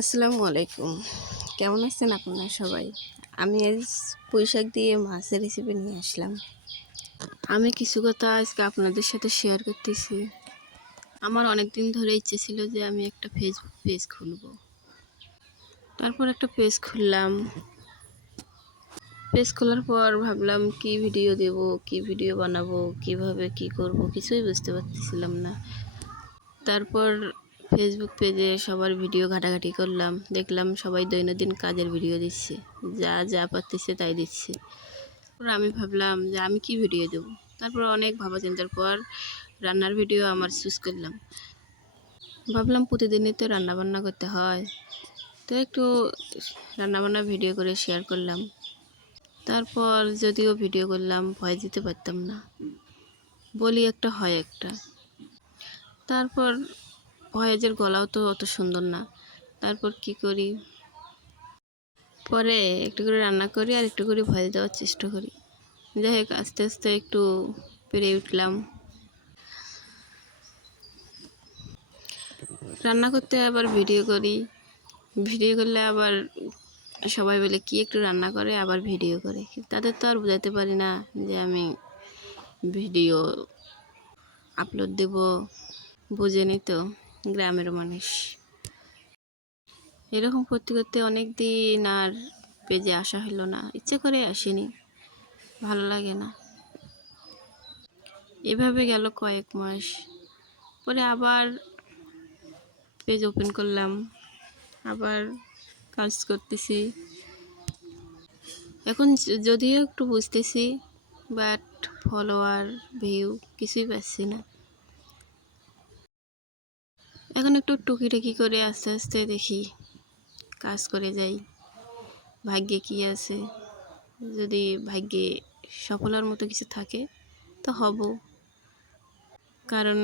আসসালামু আলাইকুম। কেমন আছেন আপনারা সবাই? আমি আজ পুঁইশাক দিয়ে মাছের রেসিপি নিয়ে আসলাম। আমি কিছু কথা আজকে আপনাদের সাথে শেয়ার করতেছি। আমার অনেক দিন ধরে ইচ্ছে ছিল যে আমি একটা ফেসবুক পেজ খুলব। তারপর একটা পেজ খুললাম। পেজ খোলার পর ভাবলাম কি ভিডিও দেব, কি ভিডিও বানাবো, কিভাবে কি করব কিছুই বুঝতে পারতেছিলাম না। তারপর ফেসবুক পেজে সবার ভিডিও ঘাটাঘাটি করলাম, দেখলাম সবাই দৈনন্দিন কাজের ভিডিও দিচ্ছে, যা যা পারতেছে তাই দিচ্ছে। তারপর আমি ভাবলাম যে আমি কি ভিডিও দেব। তারপর অনেক ভাবা চিন্তার পর রান্নার ভিডিও আমার চুজ করলাম। ভাবলাম প্রতিদিনই তো রান্নাবান্না করতে হয়, তো একটু রান্নাবান্না ভিডিও করে শেয়ার করলাম। তারপর যদিও ভিডিও করলাম ভয় দিতে পারতাম না, বলি একটা হয় একটা। তারপর ভয়েজের গলাও তো অত সুন্দর না। তারপর কি করি, পরে একটু করে রান্না করি আর একটু করে ভয়েস দেওয়ার চেষ্টা করি। যাই হোক আস্তে আস্তে একটু পেরে উঠলাম। রান্না করতে আবার ভিডিও করি, ভিডিও করলে আবার সবাই বলে কি একটু রান্না করে আবার ভিডিও করে, তাদের তো আর বোঝাতে পারি না যে আমি ভিডিও আপলোড দেব। বোঝেনি তো গ্রামের মানুষ। এরকম করতে করতে অনেক দিন আর পেজে আসা হলো না, ইচ্ছে করে আসেনি, ভালো লাগে না। এভাবে গেল কয়েক মাস, পরে আবার পেজ ওপেন করলাম, আবার কাজ করতেছি। এখন যদিও একটু বুঝতেছি, বাট ফলোয়ার ভিউ কিছুই পাচ্ছি না। এখন একটু টুকিটাকি করে আস্তে আস্তে দেখি, কাজ করে যাই, ভাগ্যে কি আছে। যদি ভাগ্যে সফলার মতো কিছু থাকে তো হব, কারণ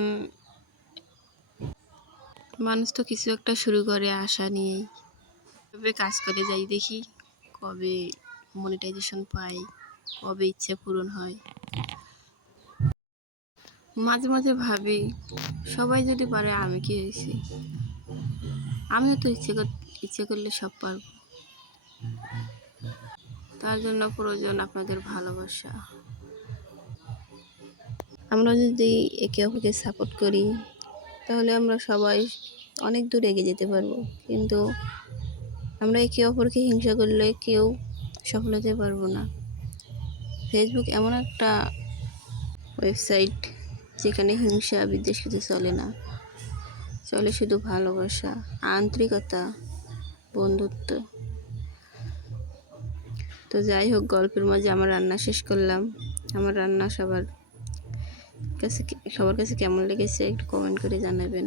মানুষ তো কিছু একটা শুরু করে আশা নিয়েই। তবে কাজ করে যাই, দেখি কবে মনিটাইজেশন পাই, কবে ইচ্ছে পূরণ হয়। মাঝে মাঝে ভাবি সবাই যদি পারে আমি কি হয়েছি, আমিও তো ইচ্ছে করলে সব পারবো। তার জন্য প্রয়োজন আপনাদের ভালোবাসা। আমরা যদি একে অপরকে সাপোর্ট করি তাহলে আমরা সবাই অনেক দূর এগিয়ে যেতে পারবো, কিন্তু আমরা একে অপরকে হিংসা করলে কেউ সফল হতে পারবো না। ফেসবুক এমন একটা ওয়েবসাইট যেখানে হিংসা বিদ্বেষ কিছু চলে না, চলে শুধু ভালোবাসা, আন্তরিকতা, বন্ধুত্ব। তো যাই হোক, গল্পের মাঝে আমার রান্না শেষ করলাম। আমার রান্না সবার কাছে কেমন লেগেছে একটু কমেন্ট করে জানাবেন।